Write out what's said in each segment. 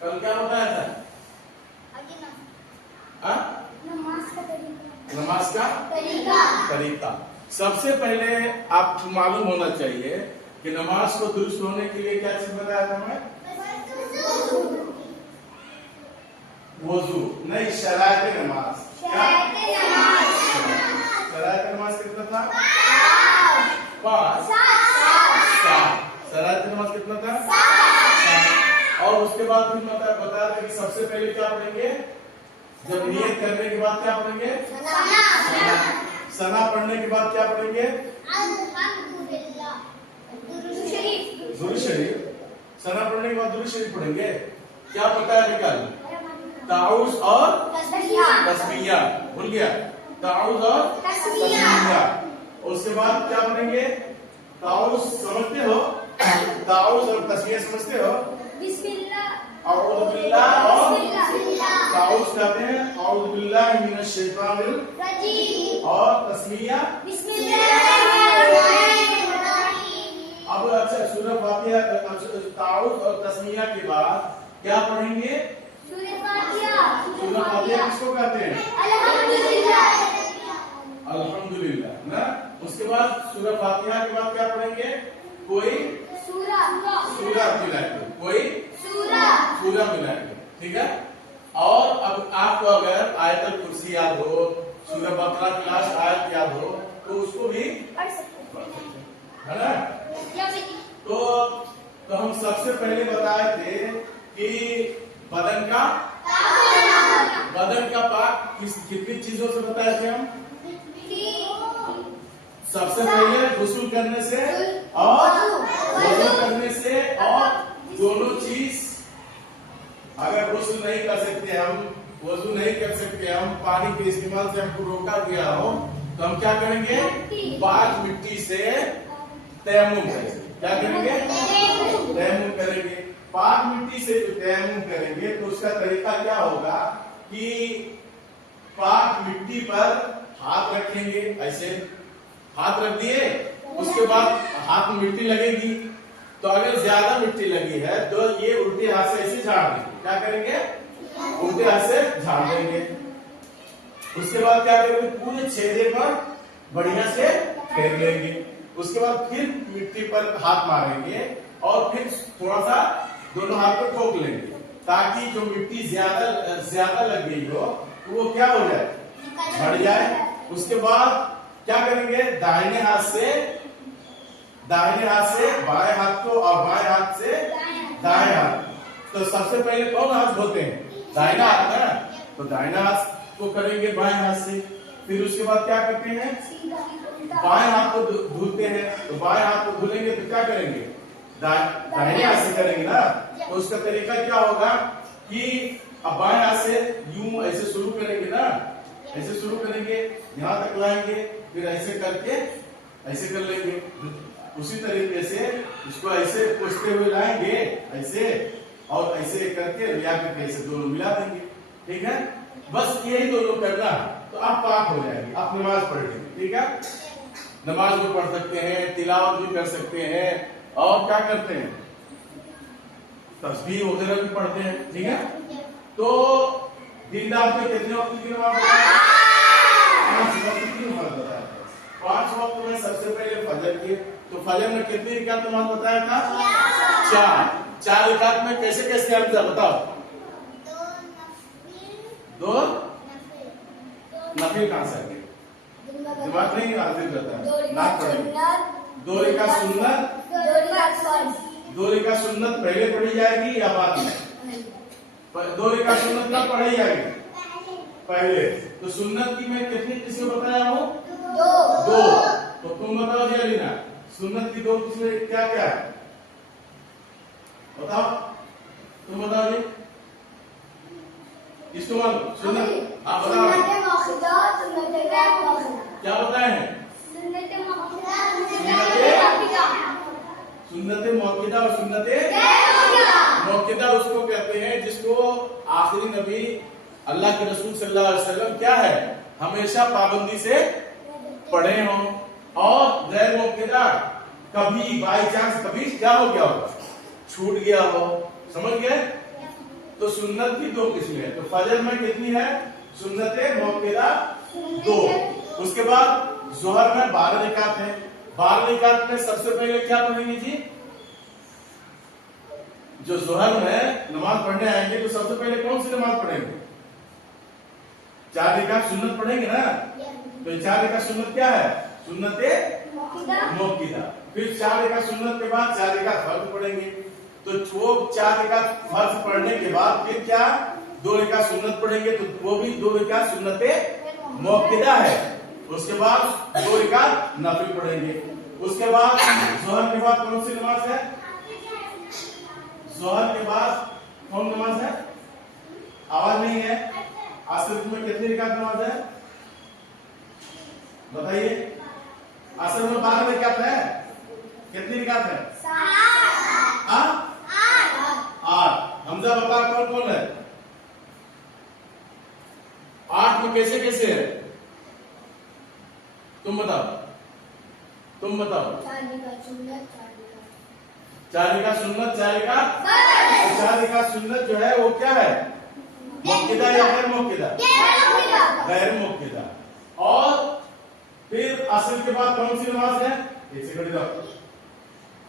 कल क्या बताया था? नमाज का तरीका। सबसे पहले आपको मालूम होना चाहिए कि नमाज को दुरुस्त होने के लिए क्या चीज बताया था मैं? वजू नहीं, शरायत नमाज। शरायत नमाज कितना था? 5 7। शरायत नमाज कितना था? 7। और उसके बाद फिर बताया था कि सबसे पहले क्या पढ़ेंगे? जब नियत करने के बाद क्या पढ़ेंगे? सना पढ़ने के बाद क्या पढ़ेंगे? दुरूद शरीफ। सना पढ़ने के बाद दुरूद शरीफ पढ़ेंगे। क्या बताया निकाल? ताउज़ और तस्मीया। भूल गया? ताउज़ और तस्मीया। उसके बाद क्या पढ़ेंगे? ताउज़ समझते हो? ताउज़ और तस्मीया समझते हो? औज़ु बिल्लाह और ताउज़ कहते हैं औज़ु बिल्लाहि मिनश शैतानिर रजीम और तस्मीया अब अच्छा सूरह फातिहा। ताउज़ और तस्मीया के बाद क्या पढ़ेंगे? सूरह फातिहा किसको कहते हैं? अल्हम्दुलिल्लाह ना। उसके बाद सूरह फातिहा के बाद क्या पढ़ेंगे? कोई सूरह मिलाएंगे, कोई सूरह मिलाएंगे। ठीक है। और अब आपको अगर आयतल कुर्सी याद हो, सूरह बकरा की लास्ट आयत याद हो, तो उसको भी पढ़ सकते हैं, है ना? तो हम सबसे पहले बताए थे कि बदन का पाक कितनी चीजों से बताए थे हम? सबसे पहले गुस्ल करने से और वजू करने से, और दोनों चीज अगर गुस्ल नहीं कर सकते हम, वजू नहीं कर सकते हम, पानी के इस्तेमाल से हमको रोका गया हो, तो हम क्या करेंगे? पाक मिट्टी से तयम्मुम करेंगे। क्या करेंगे? तयम्मुम करेंगे। पाक मिट्टी से जो तयम्मुम करेंगे तो उसका तरीका क्या होगा कि पाक मिट्टी पर हाथ रखेंगे, ऐसे हाथ रख दिए, उसके बाद हाथ में मिट्टी लगेगी, तो अगर ज्यादा मिट्टी लगी है तो ये उल्टे हाथ से ऐसे झाड़ देंगे। क्या करेंगे? उल्टे हाथ से झाड़ देंगे। उसके बाद क्या करेंगे? पूरे चेहरे पर बढ़िया से फेर लेंगे। उसके बाद फिर मिट्टी पर हाथ मारेंगे और फिर थोड़ा सा दोनों हाथ पर ठोक लेंगे, ताकि जो मिट्टी ज्यादा लग गई हो तो वो क्या हो जाए? झड़ जाए। उसके बाद क्या करेंगे? दाहिने हाथ से बाएं हाथ को और बाएं हाथ से दाएं हाथ। तो सबसे पहले कौन हाथ धोते हैं? दाहिना हाथ है ना, तो दाहिना हाथ को करेंगे बाएं हाथ से। फिर उसके बाद क्या करते हैं? बाएं हाथ को धुलते हैं। तो बाएं हाथ को धुलेंगे तो क्या करेंगे? दाहिने हाथ से करेंगे ना। तो उसका तरीका क्या होगा कि अब बाएं हाथ से यूं ऐसे शुरू करेंगे ना, ऐसे शुरू करेंगे, यहाँ तक लाएंगे, फिर ऐसे करके ऐसे कर लेंगे। उसी तरीके से इसको ऐसे पोंछते हुए लाएंगे ऐसे, और ऐसे करके लिया करके ऐसे दोनों मिला देंगे। ठीक है। बस यही दोनों करना, तो आप पाक हो जाएंगे, आप नमाज पढ़ लेंगे। ठीक है। नमाज भी पढ़ सकते हैं, तिलावत भी कर सकते हैं, और क्या करते हैं? तस्बीह वगैरह भी पढ़ते हैं। ठीक है। तो दिन रात में कितने वक्त की नमाज पढ़ते हैं? 5 वक्त की नमाज बताया था। 5 वक्त में सबसे पहले फजर की, तो फजर में कितनी रकात नमाज बताया था? 4 रकात में कैसे कैसे आता बताओ? 2 नफिल कहां से आएंगे? दिमाग नहीं हाजिर रहता है, नाक पढ़ेंगे। 2 रकात सुन्नत, 2 रकात सुन्नत पहले पढ़ी जाएगी या बाद में? 2 रकात सुन्नत कब पढ़ी जाएगी? पहले। तो सुन्नत की मैं कितनी किस्में बताया हूँ? 2। तो तुम बताओ जी अलीना, सुन्नत की 2 किस्में क्या क्या है? बताओ, तुम बताओ जी। इसको सुन्नत आप बताओ क्या बताए हैं? सुन्नत मौक़िदा और सुन्नत मौक़िदा उसको कहते हैं जिसको आखिरी नबी अल्लाह के रसूल सल्लल्लाहु अलैहि वसल्लम क्या है? हमेशा पाबंदी से पढ़े हों। और गैर मौक़िदा कभी बाई चांस कभी क्या हो गया होगा? छूट गया हो। समझ गए? तो सुन्नत की 2 किस्में है। तो फजर में कितनी है? सुन्नत मुअक्कदा 2। उसके बाद जोहर में 12 रकात है। 12 रकात में सबसे पहले क्या पढ़ेंगे जी? जो जोहर में नमाज पढ़ने आएंगे तो सबसे पहले कौन सी नमाज पढ़ेंगे? 4 रकात सुन्नत पढ़ेंगे ना। तो 4 रकात सुन्नत क्या है? सुन्नत मुअक्कदा। फिर 4 रकात सुन्नत के बाद 4 रकात फर्ज पढ़ेंगे। तो वो 4 रकात फर्ज पढ़ने के बाद फिर क्या? 2 रकात सुन्नत पढ़ेंगे। तो वो भी 2 रकात सुन्नत मुअक्कदा है। उसके बाद 2 रकात नफिल पढ़ेंगे। उसके बाद जोहर के बाद कौन सी नमाज है? जोहर के बाद कौन नमाज है? आवाज नहीं है। असर में कितनी रकात नमाज है बताइए? असर में 12 रकात है। कितनी रकात है? 8। हमजा बता कौन कौन है? 8 में कैसे कैसे है? तुम बताओ। 4 रकात सुन्नत 4 रकात सुन्नत जो है वो क्या है? मुअक्कदा या गैर मुअक्कदा? गैर मुअक्कदा। और फिर असर के बाद कौन सी नमाज है? एक सेकंड जाओ।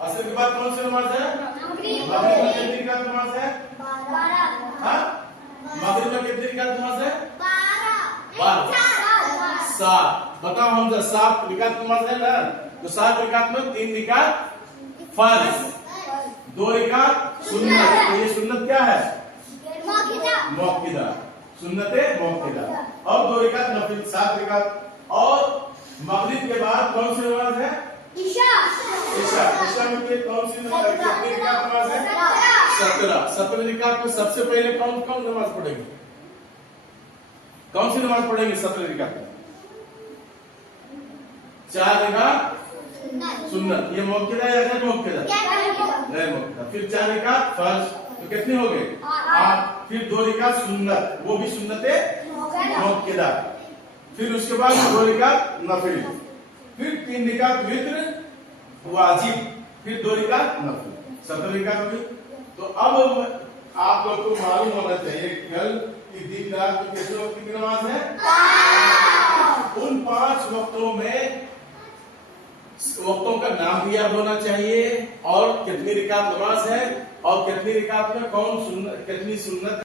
असर के बाद कौन सी नमाज है? मगरिब में कितनी रकात नमाज है? 12। मगरिब में कितनी रकात नमाज है? 12। 7। बताओ हमजा 7 रकात नमाज है ना। तो 7 रकात में 3 रकात फर्ज, 2 रकात सुन्नत। तो ये सुन्नत क्या है? मुअक्कदा। सुन्नत मुअक्कदा। और 2 रकात नफिल, 7 रकात। और मगरिब के बाद कौन सी नमाज है? इशा में कौन सी नमाज? कितनी रकात नमाज है? 17। 17 रकात में सबसे पहले कौन कौन नमाज पढ़ेंगे? कौन सी नमाज पढ़ेंगे 17 रकात में? 4 रकात सुन्नत। ये मुअक्कदा या गैर मुअक्कदा? गैर मुअक्कदा। फिर 4 रकात फर्ज। तो कितने हो गए? 8। फिर 2 रकात सुन्नत, वो भी सुन्नत मुअक्कदा। फिर उसके बाद 2 रकात नफिल। फिर 3 रकात वित्र वाजिब। फिर 2 रकात नफिल। 17 रकात हो गई। तो अब आप लोग को मालूम होना चाहिए कल की दिन रात में कितने वक्त की नमाज है? उन 5 वक्तों में वक्तों का नाम भी याद होना चाहिए और कितनी रकात नमाज है और कितनी रकात में कौन कितनी सुन्नत